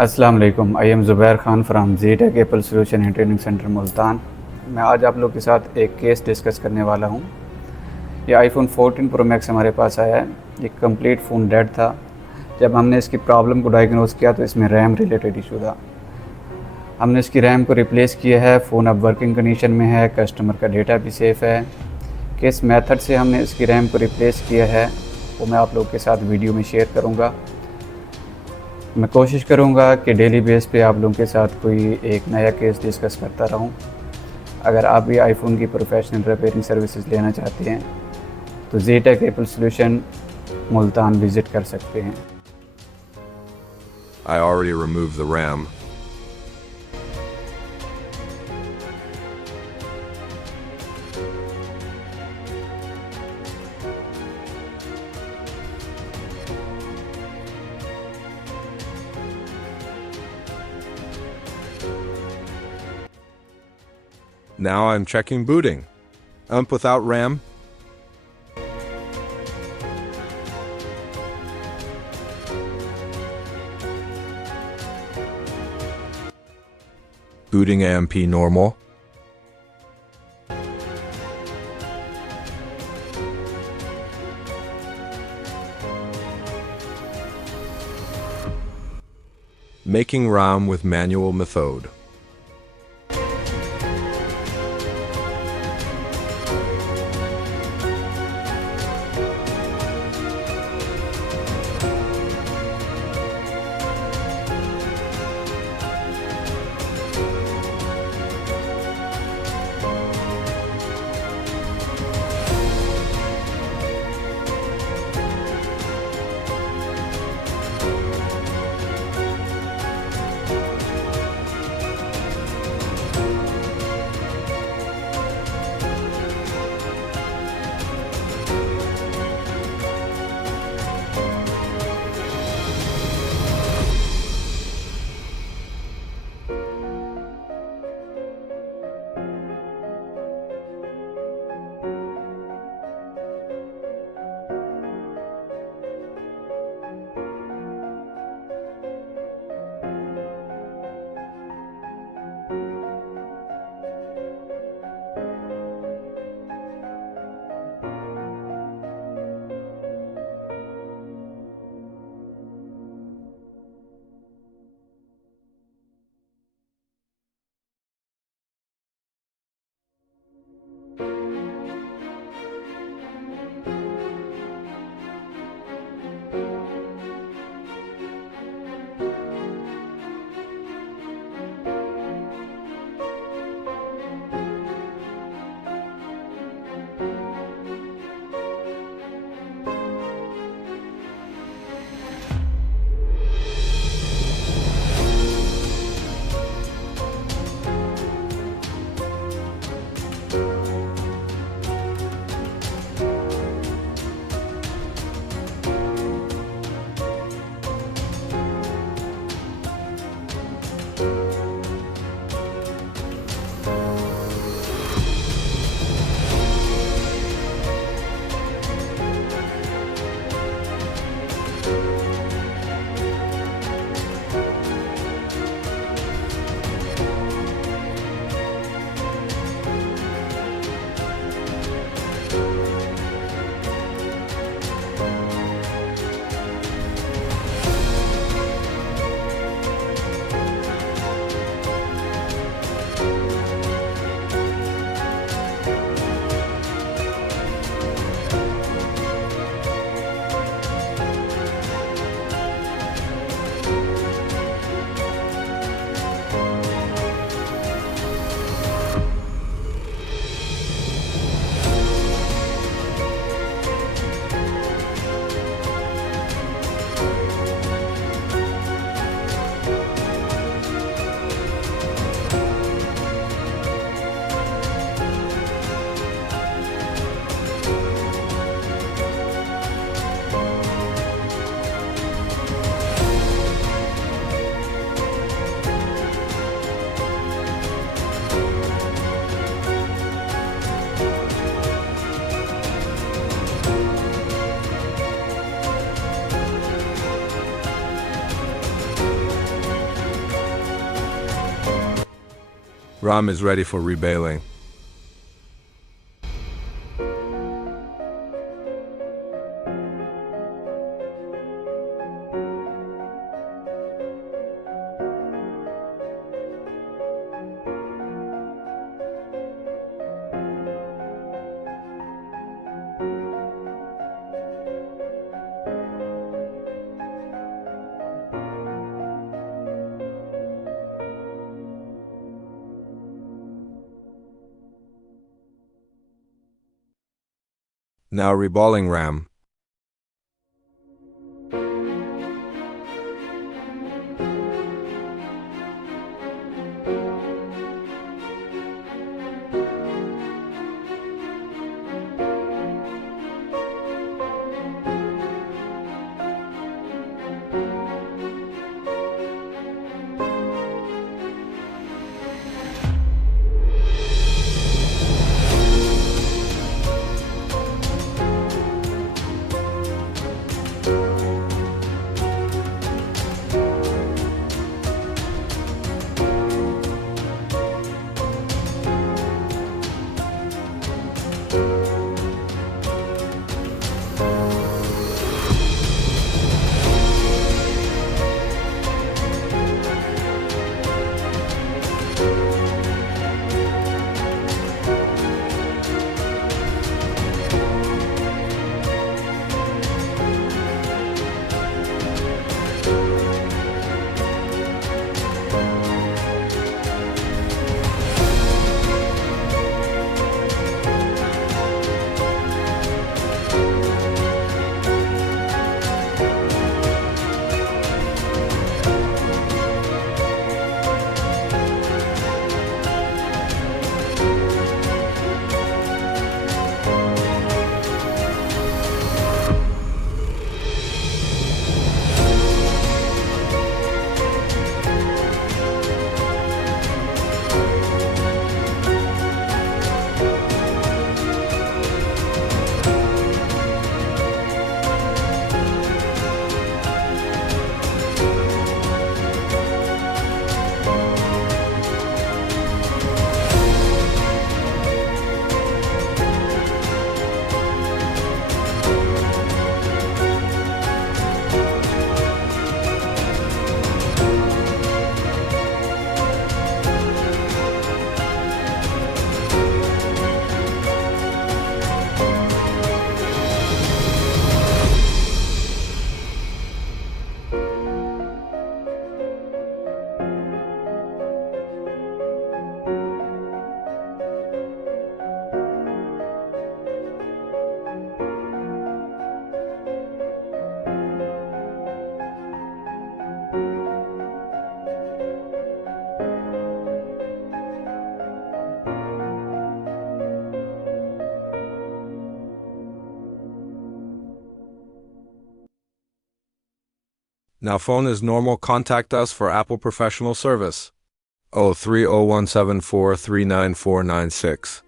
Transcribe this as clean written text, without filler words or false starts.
अस्सलाम वालेकुम। I am Zubair Khan from ZTech Apple Solution and training centre Multan. मैं आज आप लोग के साथ एक केस डिस्कस करने वाला हूँ। ये आईफोन 14 प्रो मैक्स हमारे पास आया है। ये कंप्लीट फ़ोन डेड था। जब हमने इसकी प्रॉब्लम को डायग्नोस किया तो इसमें रैम रिलेटेड इशू था। हमने इसकी रैम को रिप्लेस किया है। फ़ोन अब वर्किंग कंडीशन में है। कस्टमर का डेटा भी सेफ़ है। किस मेथड से हमने इसकी रैम को रिप्लेस किया है वो मैं आप लोग के साथ वीडियो में शेयर करूँगा। मैं कोशिश करूँगा कि डेली बेस पे आप लोगों के साथ कोई एक नया केस डिस्कस करता रहूँ। अगर आप भी आईफोन की प्रोफेशनल रिपेयरिंग सर्विसेज लेना चाहते हैं तो ZTech Apple Solution Multan visit कर सकते हैं। I already removed the RAM. Now I'm checking booting. Without RAM. Booting AMP normal. Making RAM with manual method. RAM is ready for rebaling. Now reballing RAM. Now phone is normal. Contact us for Apple professional service. 030174399496.